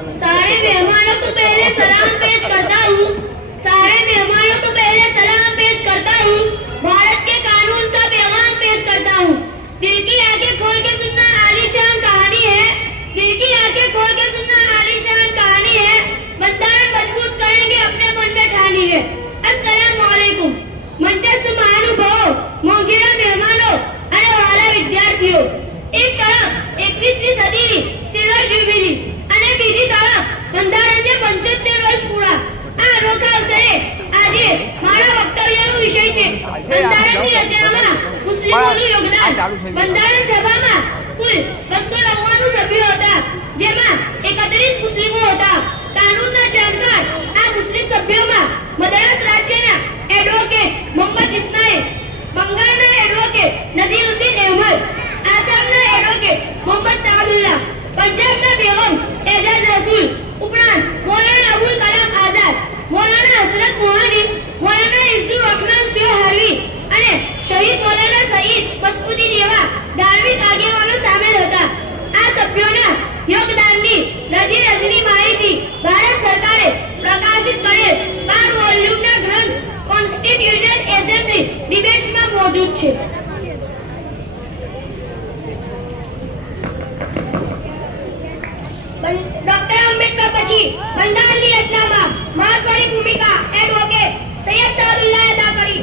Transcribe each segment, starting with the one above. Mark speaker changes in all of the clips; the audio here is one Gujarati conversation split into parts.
Speaker 1: सारे मेहमानों को पहले सलाम पेश करता हूँ યોગદાન થઈ સભામાં મૌલાના મસ્કુદી જેવા ધાર્મિક આગેવાનો સામેલ હતા. આ સભ્યોના યોગદાનની રજી રજની માહિતી ભારત સરકારે પ્રકાશિત કરેલ બાર વોલ્યુમના ગ્રંથ કોન્સ્ટિટ્યુશન એસેમ્બલી ડિબેટ્સમાં મોજૂદ છે. ડોક્ટર આંબેડકર પછી બંધારણની રચનામાં મહત્વની ભૂમિકા એડવોકેટ સૈયદ સાદુલ્લાએ અદા કરી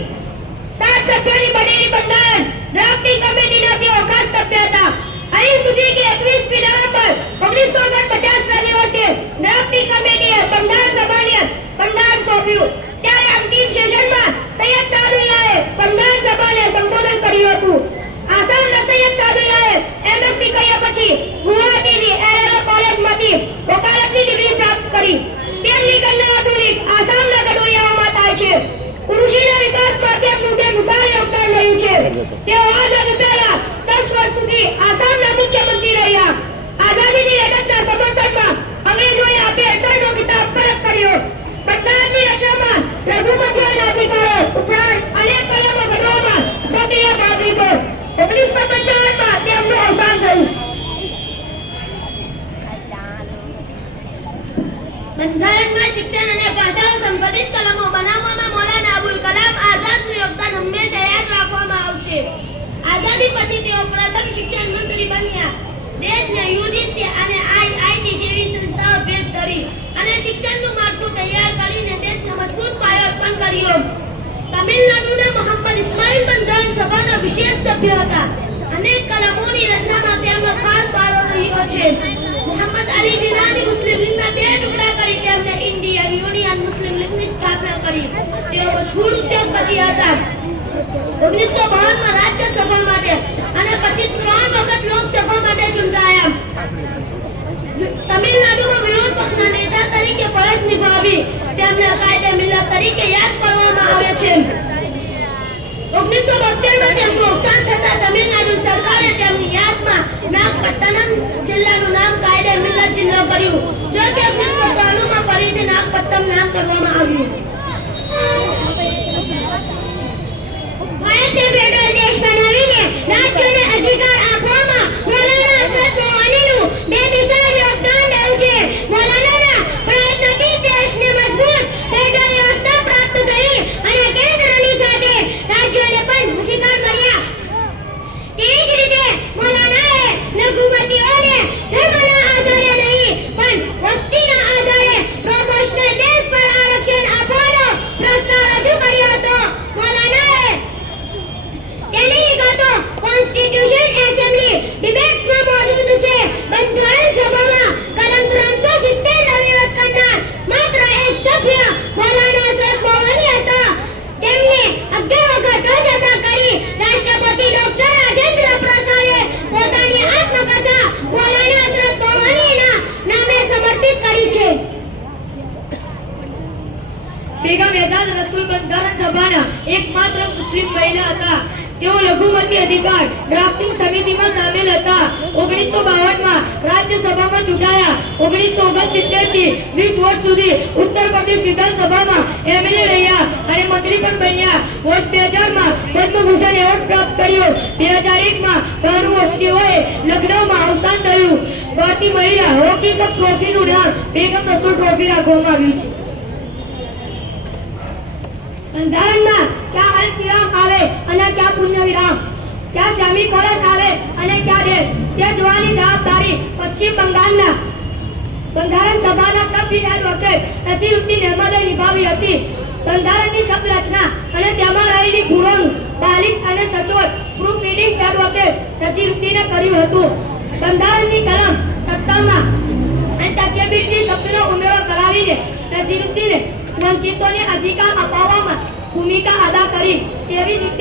Speaker 1: સાત સભ્યોની બનેલી બંધારણ ડ્રાફ્ટિંગ કમિટીના તેઓ ખાસ સભ્ય હતા. અહીં સુધી કે 21મી નવેમ્બર 1949 ના દિવસે ડ્રાફ્ટિંગ કમિટીએ બંધારણ સભાને બંધારણ સોંપ્યું. ત્યારે અંતિમ સેશનમાં સૈયદ સાદુલ્લાએ બંધારણ સભાને સંબોધન કર્યું હતું. આસામના સૈયદ સાદુલ્લાએ એમએસસી કર્યા પછી ગુવાહાટીની એલએલઓ કોલેજમાંથી વકાલતની ડિગ્રી પ્રાપ્ત કરી. તેમની કન્યા આધુનિક આસામના કડોયાઓમાં થાય છે. કૃષિના મિસાલ યોગદાન રહ્યું છે. તેઓ આ 10 વર્ષ સુધી આસામના મુખ્યમંત્રી રહ્યા. સભાના વિશેષ સભ્ય હતા. અનેક કલમોની રચનામાં તેમનો ખાસ ફાળો રહ્યો છે. મોહમ્મદ અલી જીલાની મુસ્લિમ લીગના બે ટુકડા કરી તેમણે ઇન્ડિયન યુનિયન મુસ્લિમ લીગની સ્થાપના કરી. તેઓ મશહૂર ઉદ્યોગપતિ હતા. ઓગણીસો બાવનમાં રાજ્યસભા માટે અને પછી ત્રણ વખત લોકસભા માટે ચૂંટાયા. તમિલનાડુમાં વિરોધ પક્ષના નેતા તરીકે ફરજ નિભાવી તેમને કાયદે મિલ્લત તરીકે યાદ કરવામાં આવે છે ઓગણીસો બોતેરમાં તેમનું અવસાન થતા તમિલનાડુ સરકારે તેમની યાદમાં નાગપટ્ટનમ જિલ્લાનું નામ કાયદે મિલત જિલ્લો કર્યું. જો કે ઓગણીસો ત્રાણુંમાં ફરીથી નાગપટ્ટમ નામ કરવામાં આવ્યું. ભારતને ફેડરલ દેશ બનાવીને રાજ્યોને અધિકાર આપવામાં મૌલાના હઝરત મોહનીનું બેમિસાલ યોગદાન રહ્યું છે મૌલાનાના પ્રયત્નથી દેશને મજબૂત ફેડરલ વ્યવસ્થા પ્રાપ્ત થઈ અને કેન્દ્રની સાથે રાજ્યોને પણ અધિકાર મળ્યા તેવી જ રીતે મૌલાનાએ લઘુમતીઓને ધર્મના આધારે નહીં પણ વસ્તીના આધારે પ્રોપોર્શનલ બેઝ પર આરક્ષણ આપવાનો પ્રસ્તાવ રજૂ કર્યો હતો મૌલાનાએ તેની વિગતો કોન્સ્ટિટ્યુશન એસેમ્બલી ડિબેટ્સમાં મોજૂદ છે બંધારણ સભામાં કલમ 370 નવીનત કરનાર માત્ર એક સભ્ય મૌલાના હઝરત મોહની હતા તેમને અગિયાર વખત જ અદા કરી રાષ્ટ્રપતિ ડોક્ટર રાજેન્દ્ર પ્રસાદે પોતાની આત્મકથા મૌલાના હઝરત મોહનીના નામે સમર્પિત કરી છે બેગમ એજાજ રસૂલ બંધારણ સભાના એકમાત્ર મુસ્લિમ મહિલા હતા. તેઓ લઘુમતી અધિકાર ડ્રાફ્ટિંગ સમિતિમાં સામેલ હતા. ઓગણીસો બાવનમાં રાજ્યસભામાં ચૂંટાયા. ઓગણીસો ઓગણસિત્તેરથી વીસ વર્ષ સુધી ઉત્તર પ્રદેશ વિધાનસભામાં એમએલએ રહ્યા અને મંત્રી પણ બન્યા. વર્ષ બે હજારમાં પદ્મભૂષણ એવોર્ડ પ્રાપ્ત કર્યો. બે હજાર એકમાં ભાનુવસ્તીઓએ લખનૌમાં અવસાન થયું. ભારતીય મહિલા હોકી કપ ટ્રોફીનું નામ બેગમ રસોલ ટ્રોફી રાખવામાં આવ્યું છે. બંધારણમાં ક્યાં અલ્પ વિરામ આવે અને ક્યાં પૂર્ણ વિરામ? ક્યાં સેમિકોલન આવે અને ક્યાં દેશ? તે જોવાની જવાબદારી પશ્ચિમ બંગાળના બંધારણ સભાના સભ્ય વખતે નજીરુદ્દીન અહેમદે નિભાવી હતી. બંધારણની શબ્દ રચના અને તેમાં રહેલી ભૂલોનું તાલીમ અને સચોટ પ્રૂફ રીડિંગ એડવોકેટ નજીરુદ્દીને કર્યું હતું. બંધારણની કલમ સત્તરમાં અનટચેબિલિટી શબ્દનો ઉમેરો કરાવીને નજીરુદ્દીને વંચિતોને અધિકાર અપાવવામાં ભૂમિકા અદા કરી તેવી જ